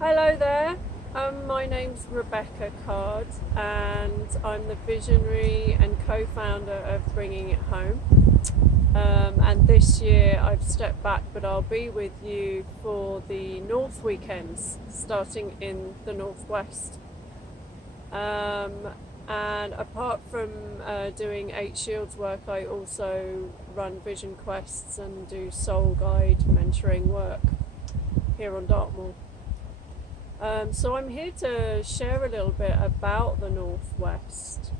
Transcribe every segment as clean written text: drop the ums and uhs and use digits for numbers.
Hello there. My name's Rebecca Card, and I'm the visionary and co-founder of Bringing It Home. And this year I've stepped back, but I'll be with you for the North weekends, starting in the Northwest. And apart from doing Eight Shields work, I also run Vision Quests and do Soul Guide mentoring work here on Dartmoor. So I'm here to share a little bit about the Northwest.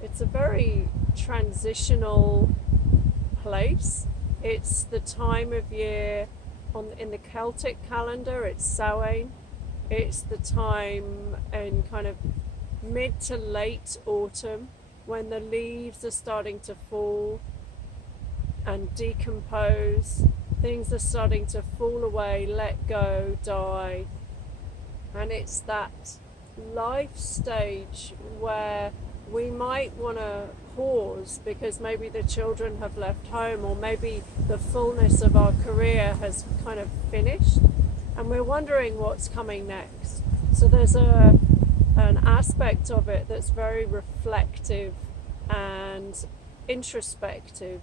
It's a very transitional place. It's the time of year in the Celtic calendar. It's Samhain. It's the time in kind of mid to late autumn when the leaves are starting to fall and decompose. Things are starting to fall away, let go, die. And it's that life stage where we might want to pause because maybe the children have left home, or maybe the fullness of our career has kind of finished and we're wondering what's coming next. So there's an aspect of it that's very reflective and introspective.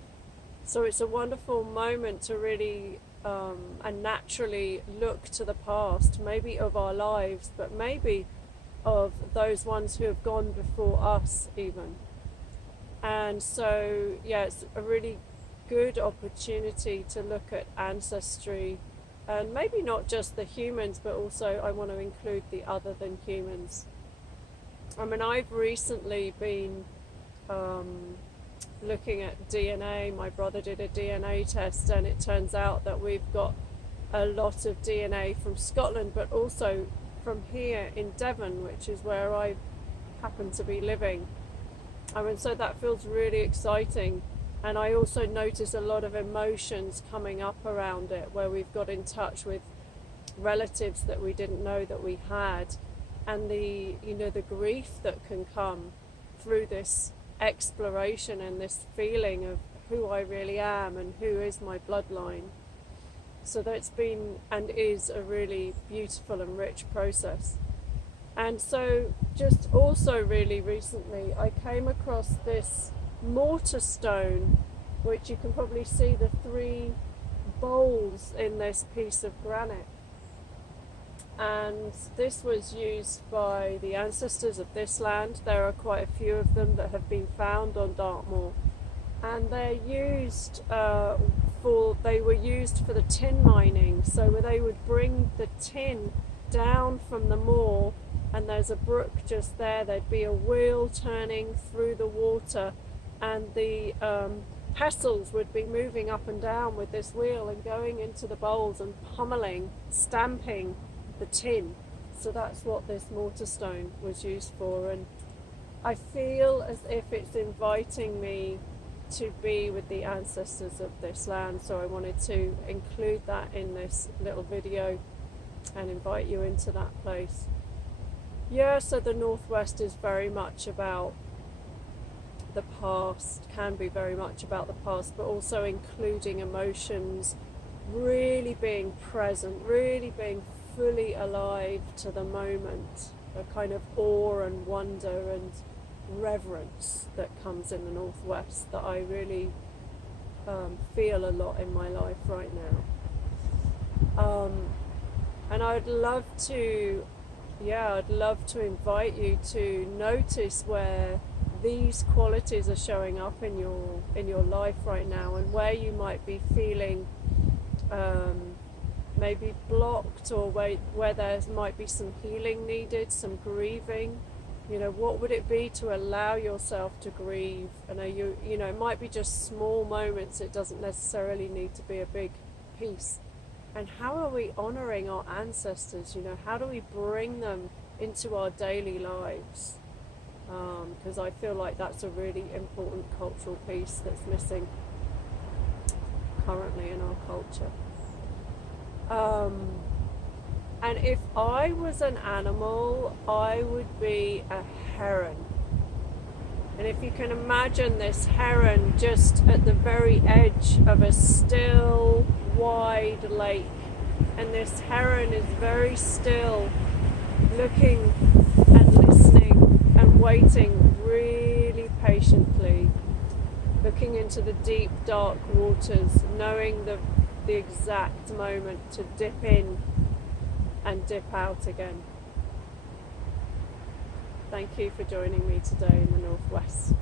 So it's a wonderful moment to really and naturally look to the past, maybe of our lives, but maybe of those ones who have gone before us even. And so, yeah, it's a really good opportunity to look at ancestry, and maybe not just the humans, but also I want to include the other than humans. I mean, I've recently been looking at DNA. My brother did a DNA test, and it turns out that we've got a lot of DNA from Scotland, but also from here in Devon, which is where I happen to be living. I mean, so that feels really exciting. And I also notice a lot of emotions coming up around it, where we've got in touch with relatives that we didn't know that we had, and the grief that can come through this exploration and this feeling of who I really am and who is my bloodline. So that's been and is a really beautiful and rich process. And so just also really recently I came across this mortar stone, which you can probably see the three bowls in this piece of granite. And this was used by the ancestors of this land. There are quite a few of them that have been found on Dartmoor, and they're used they were used for the tin mining. So they would bring the tin down from the moor, and there's a brook just there. There'd be a wheel turning through the water, and the pestles would be moving up and down with this wheel and going into the bowls and pummeling, stamping the tin. So that's what this mortar stone was used for, and I feel as if it's inviting me to be with the ancestors of this land. So I wanted to include that in this little video and invite you into that place. Yeah, so the Northwest is very much about the past, can be very much about the past, but also including emotions, really being present, really being fully alive to the moment, a kind of awe and wonder and reverence that comes in the Northwest that I really feel a lot in my life right now. And I'd love to invite you to notice where these qualities are showing up in your life right now, and where you might be feeling maybe blocked, or where there might be some healing needed, some grieving. What would it be to allow yourself to grieve? And it might be just small moments. It doesn't necessarily need to be a big piece. And how are we honoring our ancestors? How do we bring them into our daily lives? Because I feel like that's a really important cultural piece that's missing currently in our culture. And if I was an animal, I would be a heron. And if you can imagine this heron just at the very edge of a still, wide lake, And this heron is very still, looking and listening and waiting really patiently, looking into the deep dark waters, knowing the exact moment to dip in and dip out again. Thank you for joining me today in the Northwest.